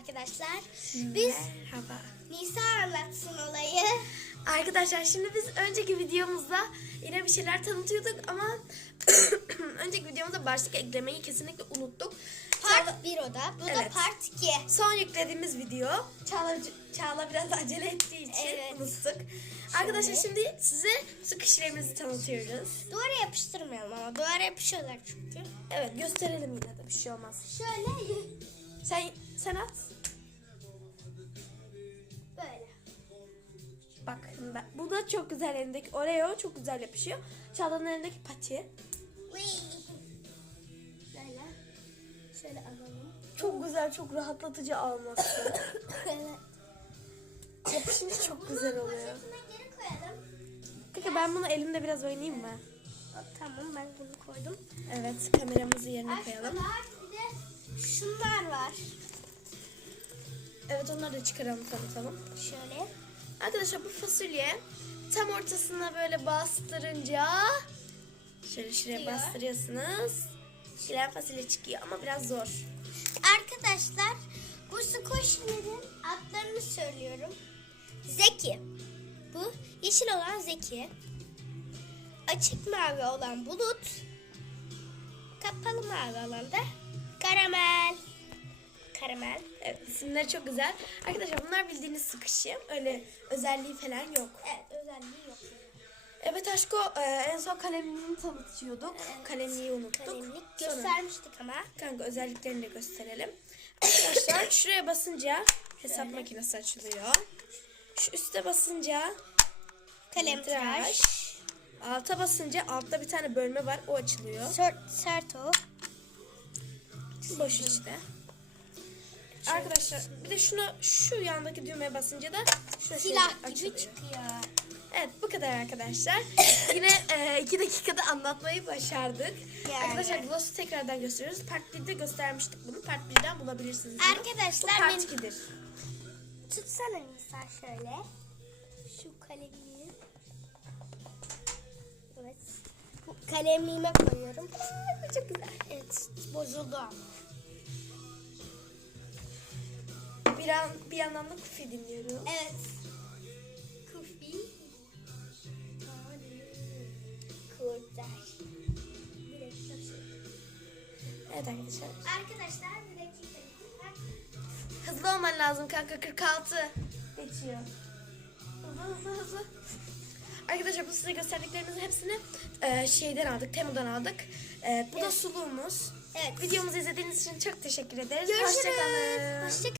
arkadaşlar. Biz Merhaba. Nisa anlatsın olayı. Arkadaşlar şimdi biz önceki videomuzda yine bir şeyler tanıtıyorduk ama önceki videomuzda başlık eklemeyi kesinlikle unuttuk. Part 1 o da. Bu da Evet. part 2. son yüklediğimiz video Çağla, Çağla biraz acele ettiği için Evet. unuttuk. Arkadaşlar şimdi size su kişilerimizi tanıtıyoruz. Duvara yapıştırmayalım ama duvara yapışıyorlar çünkü. Evet gösterelim yine de bir şey olmaz. Şöyle Sen sen at. böyle. Bak ben, bu da çok güzel elindeki Oreo çok güzel yapışıyor. Çağla'nın elindeki pati. Böyle. Şöyle alalım. Çok güzel, çok rahatlatıcı alması. evet. Yapışınca çok güzel oluyor. Poşetine geri koyalım. Peki ben bunu elimde biraz oynayayım mı? Tamam ben bunu koydum. Evet, kameramızı yerine koyalım. Şunlar var. Evet, onları da çıkaralım, tanıtalım. Şöyle. Arkadaşlar bu fasulye tam ortasına böyle bastırınca şöyle şuraya Çıkıyor. bastırıyorsunuz. Şilen fasulye çıkıyor ama biraz zor. Arkadaşlar bu squishlerin adlarını söylüyorum. Zeki. Bu yeşil olan Zeki. Açık mavi olan Bulut. Kapalı mavi olan da Karamel. Karamel. Evet, isimleri çok güzel. Arkadaşlar bunlar bildiğiniz sıkışı. Öyle özelliği falan yok. Evet özelliği yok. Evet aşko e, en son kalemliğini tanıtıyorduk. Evet. Kalemliği unuttuk. Kalemlik Sonra- göstermiştik ama. Kanka özelliklerini de gösterelim. Arkadaşlar şuraya basınca hesap Şöyle. makinesi açılıyor. Şu üste basınca Kalem tıraş. Alta basınca altta bir tane bölme var o açılıyor. Sert, sert o. Boş işte. Arkadaşlar bir de şunu şu yandaki düğmeye basınca da şurası Silah gibi açılıyor. çıkıyor. Evet bu kadar arkadaşlar. Yine e, iki dakikada anlatmayı başardık. Yani. Arkadaşlar gloss'u tekrardan gösteriyoruz. Part 1'de göstermiştik bunu. Part 1'den bulabilirsiniz. bunu. Arkadaşlar, Bu part benim- 2'dir. Tutsana Nisa şöyle. Şu kalemliği. Evet. Bu kalemliğime koyuyorum. Aa, bu çok güzel. Evet bozuldu ama. Bir, an, bir yandan da kufi dinliyoruz. Evet. Kufi. Bir dakika. Evet arkadaşlar. Arkadaşlar bir dakika. Hızlı olman lazım kanka 46 geçiyor. Hızlı hızlı hızlı. Arkadaşlar bu size gösterdiklerinizin hepsini e, şeyden aldık, Temu'dan aldık. E, bu da Evet. suluğumuz. Evet. Videomuzu izlediğiniz için çok teşekkür ederiz. Görüşürüz. Hoşçakalın. Hoşçakalın.